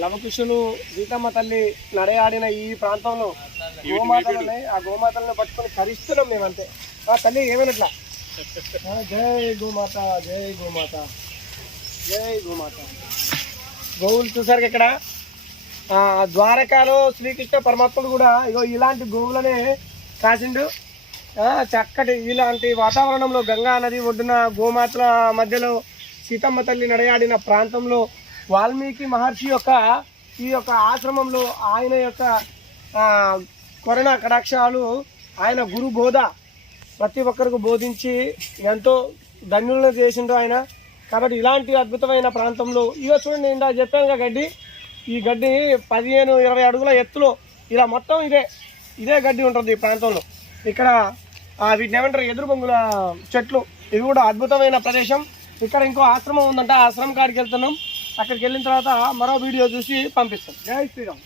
లవకుశులు సీతమ్మ తల్లి నడయాడిన ఈ ప్రాంతంలో గోమాతలు ఉన్నాయి. ఆ గోమాతలను పట్టుకొని కరిస్తున్నాం మేమంతే. ఆ తల్లి ఏమైనట్లా జై గోమాత, జై గోమాత, జై గోమాత. గోవులు చూసారు ఇక్కడ ద్వారకాలో శ్రీకృష్ణ పరమాత్ముడు కూడా ఇగో ఇలాంటి గోవులనే కాసిండు. చక్కటి ఇలాంటి వాతావరణంలో గంగా నది ఒడ్డున గోమాతల మధ్యలో సీతమ్మ తల్లి నడయాడిన ప్రాంతంలో వాల్మీకి మహర్షి యొక్క ఈ యొక్క ఆశ్రమంలో ఆయన యొక్క కరుణ కటాక్షాలు, ఆయన గురు బోధ ప్రతి ఒక్కరికి బోధించి ఎంతో ధన్యులను చేసిండు ఆయన. కాబట్టి ఇలాంటి అద్భుతమైన ప్రాంతంలో ఇక చూడండి, ఇందా చెప్పాను గడ్డి, ఈ గడ్డి 15-20 అడుగుల ఎత్తులో ఇలా మొత్తం ఇదే గడ్డి ఉంటుంది ఈ ప్రాంతంలో. ఇక్కడ వీటిని ఏమంటారు, ఎదురు బొంగుల చెట్లు. ఇవి కూడా అద్భుతమైన ప్రదేశం. ఇక్కడ ఇంకో ఆశ్రమం ఉందంట, ఆ ఆశ్రమం కాడికి వెళ్తున్నాం. అక్కడికి వెళ్ళిన తర్వాత మరో వీడియో చూసి పంపిస్తాం. జై శ్రీరామ్.